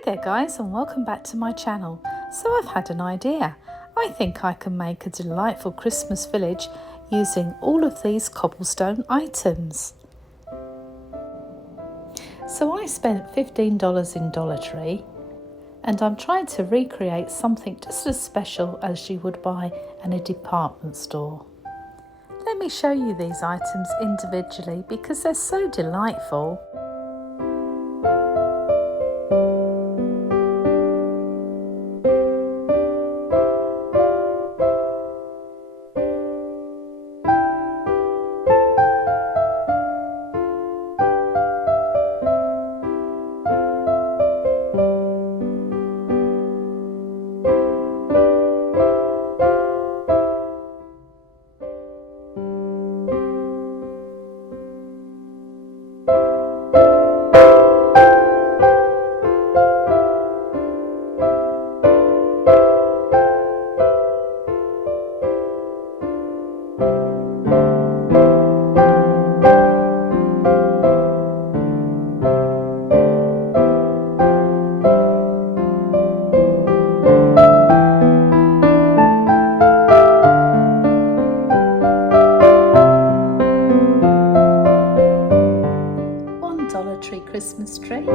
Hi there guys, and welcome back to my channel. So I've had an idea. I think I can make a delightful Christmas village using all of these cobblestone items. So I spent $15 in Dollar Tree and I'm trying to recreate something just as special as you would buy in a department store. Let me show you these items individually because they're so delightful. Dollar Tree Christmas tree.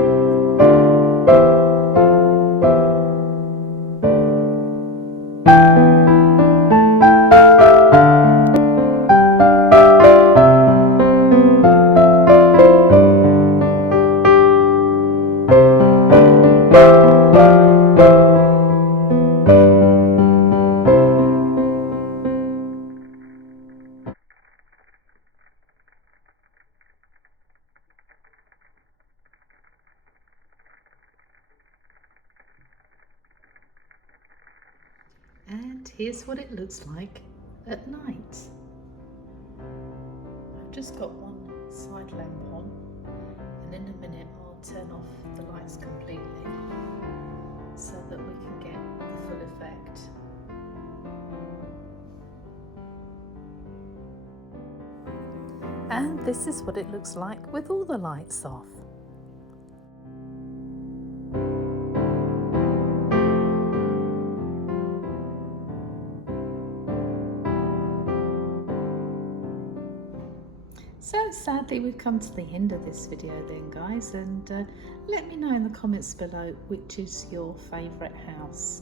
And here's what it looks like at night. I've just got one side lamp on, and in a minute I'll turn off the lights completely so that we can get the full effect. And this is what it looks like with all the lights off. So sadly we've come to the end of this video then guys, and let me know in the comments below which is your favourite house.